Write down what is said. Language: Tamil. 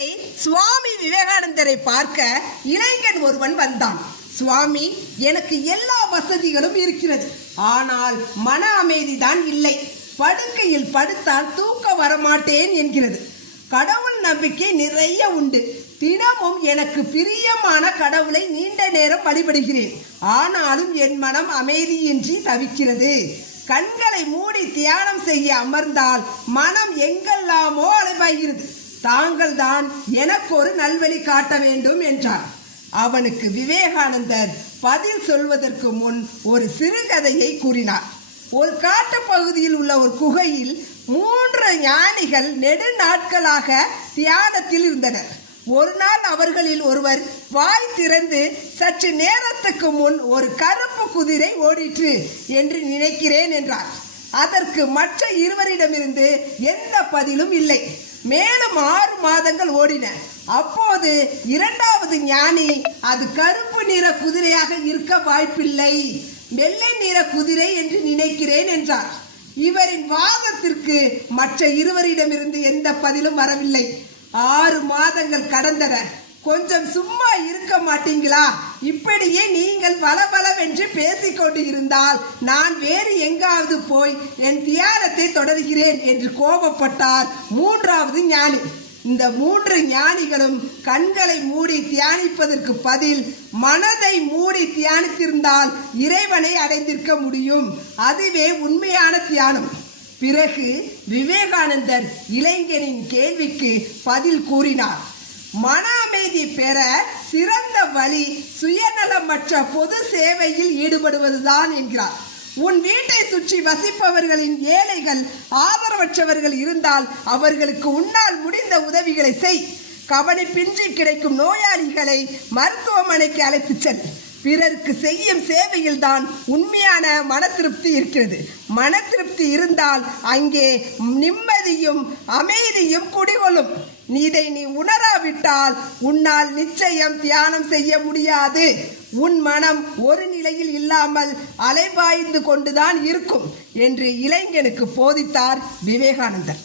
சுவாமி விவேகானந்தரை பார்க்க இளைஞன் ஒருவன் வந்தான். சுவாமி, எனக்கு எல்லா வசதிகளும் இருக்கிறது, ஆனால் மன அமைதிதான் இல்லை. படுக்கையில் படுத்தால் தூக்க வரமாட்டேன் என்கிறது. கடவுள் நம்பிக்கை நிறைய உண்டு. தினமும் எனக்கு பிரியமான கடவுளை நீண்ட நேரம் வழிபடுகிறேன். ஆனாலும் என் மனம் அமைதியின்றி தவிக்கிறது. கண்களை மூடி தியானம் செய்ய அமர்ந்தால் மனம் எங்கெல்லாமோ அலைபாய்கிறது. தாங்கள் தான் எனக்கு ஒரு நல்வழி காட்ட வேண்டும் என்றார். அவனுக்கு விவேகானந்தர் பதில் சொல்வதற்கு முன் ஒரு சிறுகதையை கூறினார். ஒரு காட்டு பகுதியில் உள்ள ஒரு குகையில் 3 ஞானிகள் நெடுநாட்களாக தியானத்தில் இருந்தனர். ஒரு நாள் அவர்களில் ஒருவர் வாய் திறந்து, சற்று நேரத்துக்கு முன் ஒரு கருப்பு குதிரை ஓடிற்று என்று நினைக்கிறேன் என்றார். அதற்கு மற்ற இருவரிடமிருந்து எந்த பதிலும் இல்லை. மேலும் 6 மாதங்கள் ஓடின. அப்போது 2வது ஞானி, அது கருப்பு நிற குதிரையாக இருக்க வாய்ப்பில்லை, வெள்ளை நிற குதிரை என்று நினைக்கிறேன் என்றார். இவரின் வாதத்திற்கு மற்ற இருவரிடமிருந்து எந்த பதிலும் வரவில்லை. 6 மாதங்கள் கடந்தன. கொஞ்சம் சும்மா இருக்க மாட்டீங்களா? இப்படியே நீங்கள் வளவளவென்று பேசிக்கொண்டு இருந்தால் நான் வேறு எங்காவது போய் என் தியானத்தை தொடர்கிறேன் என்று கோபப்பட்டார் 3வது ஞானி. இந்த 3 ஞானிகளும் கண்களை மூடி தியானிப்பதற்கு பதில் மனதை மூடி தியானித்திருந்தால் இறைவனை அடைந்திருக்க முடியும். அதுவே உண்மையான தியானம். பிறகு விவேகானந்தர் இளைஞனின் கேள்விக்கு பதில் கூறினார். மன அமைதி பெற சிறந்த வழி சுயநலமற்ற பொது சேவையில் ஈடுபடுவதுதான் என்கிறார். உன் வீட்டை சுற்றி வசிப்பவர்களின் ஏழைகள், ஆதரவற்றவர்கள் இருந்தால் அவர்களுக்கு உன்னால் முடிந்த உதவிகளை செய். கவனிப்பின்றி கிடைக்கும் நோயாளிகளை மருத்துவமனைக்கு அழைத்துச் செல். பிறருக்கு செய்யும் சேவையில் தான் உண்மையான மன திருப்தி இருக்கிறது. மன திருப்தி இருந்தால் அங்கே நிம்மதியும் அமைதியும் குடிகொள்ளும். இதை நீ உணராவிட்டால் உன்னால் நிச்சயம் தியானம் செய்ய முடியாது. உன் மனம் ஒரு நிலையில் இல்லாமல் அலைபாய்ந்து கொண்டுதான் இருக்கும் என்று இளைஞனுக்கு போதித்தார் விவேகானந்தர்.